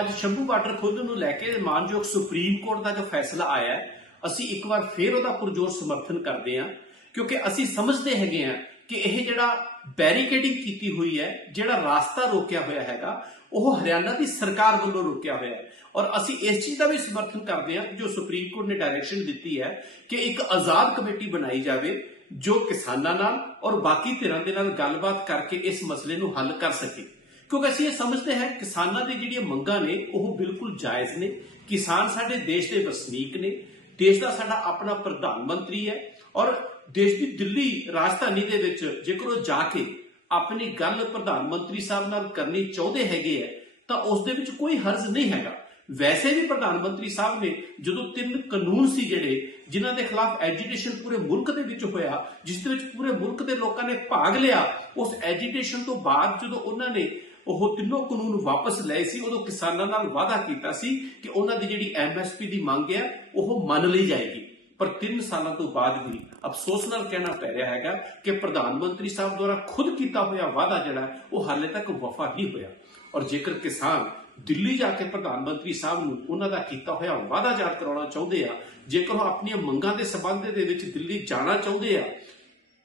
ਅੱਜ ਸ਼ੰਭੂ ਬਾਰਡਰ ਖੁਦ ਨੂੰ ਲੈ ਕੇ ਮਾਨਯੋਗ ਸੁਪਰੀਮ ਕੋਰਟ ਦਾ ਜੋ ਫੈਸਲਾ ਆਇਆ ਅਸੀਂ ਇੱਕ ਵਾਰ ਫੇਰ ਉਹਦਾ ਪੁਰਜੋਰ ਸਮਰਥਨ ਕਰਦੇ ਹਾਂ, ਕਿਉਂਕਿ ਅਸੀਂ ਸਮਝਦੇ ਹੈਗੇ ਹਾਂ ਕਿ ਇਹ ਜਿਹੜਾ ਬੈਰੀਕੇਡਿੰਗ ਕੀਤੀ ਹੋਈ ਹੈ, ਜਿਹੜਾ ਰਾਸਤਾ ਰੋਕਿਆ ਹੋਇਆ ਹੈਗਾ, ਉਹ ਹਰਿਆਣਾ ਦੀ ਸਰਕਾਰ ਵੱਲੋਂ ਰੋਕਿਆ ਹੋਇਆ ਹੈ। ਔਰ ਅਸੀਂ ਇਸ ਚੀਜ਼ ਦਾ ਵੀ ਸਮਰਥਨ ਕਰਦੇ ਹਾਂ, ਜੋ ਸੁਪਰੀਮ ਕੋਰਟ ਨੇ ਡਾਇਰੈਕਸ਼ਨ ਦਿੱਤੀ ਹੈ ਕਿ ਇੱਕ ਆਜ਼ਾਦ ਕਮੇਟੀ ਬਣਾਈ ਜਾਵੇ, ਜੋ ਕਿਸਾਨਾਂ ਨਾਲ ਔਰ ਬਾਕੀ ਧਿਰਾਂ ਦੇ ਨਾਲ ਗੱਲਬਾਤ ਕਰਕੇ ਇਸ ਮਸਲੇ ਨੂੰ ਹੱਲ ਕਰ ਸਕੇ। ਕਿਉਂਕਿ ਅਸੀਂ ਇਹ ਸਮਝਦੇ ਹਾਂ, ਕਿਸਾਨਾਂ ਦੀ ਜਿਹੜੀਆਂ ਮੰਗਾਂ ਨੇ, ਉਹ ਬਿਲਕੁਲ ਜਾਇਜ਼ ਨੇ। ਕਿਸਾਨ ਸਾਡੇ ਦੇਸ਼ ਦੇ ਵਸਨੀਕ ਨੇ। ਦੇਸ਼ ਦਾ ਸਾਡਾ ਆਪਣਾ ਪ੍ਰਧਾਨ ਮੰਤਰੀ ਹੈ ਔਰ ਦੇਸ਼ ਦੀ ਦਿੱਲੀ ਰਾਜਧਾਨੀ ਦੇ ਵਿੱਚ ਜੇਕਰ ਉਹ ਜਾ ਕੇ ਆਪਣੀ ਗੱਲ ਪ੍ਰਧਾਨ ਮੰਤਰੀ ਸਾਹਿਬ ਨਾਲ ਕਰਨੀ ਚਾਹੁੰਦੇ ਹੈਗੇ ਹੈ ਤਾਂ ਉਸ ਦੇ ਵਿੱਚ ਕੋਈ ਹਰਜ਼ ਨਹੀਂ ਹੈਗਾ। ਵੈਸੇ ਵੀ ਪ੍ਰਧਾਨ ਮੰਤਰੀ ਸਾਹਿਬ ਨੇ ਜਦੋਂ ਤਿੰਨ ਕਾਨੂੰਨ ਸੀ ਜਿਹੜੇ, ਜਿਨ੍ਹਾਂ ਦੇ ਖਿਲਾਫ ਐਜੀਟੇਸ਼ਨ ਪੂਰੇ ਮੁਲਕ ਦੇ ਵਿੱਚ ਹੋਇਆ, ਜਿਸ ਦੇ ਵਿੱਚ ਪੂਰੇ ਮੁਲਕ ਦੇ ਲੋਕਾਂ ਨੇ ਭਾਗ ਲਿਆ, ਉਸ ਐਜੀਟੇਸ਼ਨ ਤੋਂ ਬਾਅਦ ਜਦੋਂ ਉਹਨਾਂ ਨੇ ਉਹ ਤਿੰਨੋਂ ਕਾਨੂੰਨ ਵਾਪਸ ਲਏ ਸੀ, ਉਦੋਂ ਕਿਸਾਨਾਂ ਨਾਲ ਵਾਅਦਾ ਕੀਤਾ ਸੀ ਕਿ ਉਹਨਾਂ ਦੀ ਜਿਹੜੀ ਐਮਐਸਪੀ ਦੀ ਮੰਗ ਹੈ, ਉਹ ਮੰਨ ਲਈ ਜਾਏਗੀ। ਪਰ 3 ਸਾਲਾਂ ਤੋਂ ਬਾਅਦ ਵੀ ਅਫਸੋਸ ਨਾਲ ਕਹਿਣਾ ਪੈ ਰਿਹਾ ਹੈਗਾ ਕਿ ਪ੍ਰਧਾਨ ਮੰਤਰੀ ਸਾਹਿਬ ਦੁਆਰਾ ਖੁਦ ਕੀਤਾ ਹੋਇਆ ਵਾਅਦਾ ਜਿਹੜਾ, ਉਹ ਹਾਲੇ ਤੱਕ ਵਫਾ ਨਹੀਂ ਹੋਇਆ। ਔਰ ਜੇਕਰ ਕਿਸਾਨ ਦਿੱਲੀ ਜਾ ਕੇ ਪ੍ਰਧਾਨ ਮੰਤਰੀ ਸਾਹਿਬ ਨੂੰ ਉਹਨਾਂ ਦਾ ਕੀਤਾ ਹੋਇਆ ਵਾਅਦਾ ਯਾਦ ਕਰਾਉਣਾ ਚਾਹੁੰਦੇ ਆ, ਜੇਕਰ ਉਹ ਆਪਣੀਆਂ ਮੰਗਾਂ ਦੇ ਸਬੰਧ ਦੇ ਵਿੱਚ ਦਿੱਲੀ ਜਾਣਾ ਚਾਹੁੰਦੇ ਆ,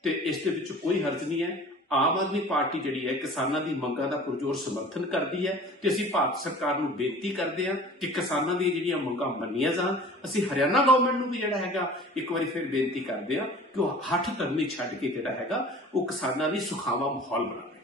ਤੇ ਇਸ ਦੇ ਵਿੱਚ ਕੋਈ ਹਰਜ ਨਹੀਂ ਹੈ। ਆਮ ਆਦਮੀ ਪਾਰਟੀ ਜਿਹੜੀ ਹੈ ਕਿਸਾਨਾਂ ਦੀ ਮੰਗਾਂ ਦਾ ਪੁਰਜੋਰ ਸਮਰਥਨ ਕਰਦੀ ਹੈ ਤੇ ਅਸੀਂ ਭਾਰਤ ਸਰਕਾਰ ਨੂੰ ਬੇਨਤੀ ਕਰਦੇ ਹਾਂ ਕਿ ਕਿਸਾਨਾਂ ਦੀਆਂ ਜਿਹੜੀਆਂ ਮੰਗਾਂ ਮੰਨੀਆਂ ਜਾਣ। ਅਸੀਂ ਹਰਿਆਣਾ ਗਵਰਨਮੈਂਟ ਨੂੰ ਵੀ ਜਿਹੜਾ ਹੈਗਾ ਇੱਕ ਵਾਰੀ ਫਿਰ ਬੇਨਤੀ ਕਰਦੇ ਹਾਂ ਕਿ ਉਹ ਹੱਠ ਧਰਮੀ ਛੱਡ ਕੇ ਜਿਹੜਾ ਹੈਗਾ ਉਹ ਕਿਸਾਨਾਂ ਲਈ ਸੁਖਾਵਾ ਮਾਹੌਲ ਬਣਾਵੇ।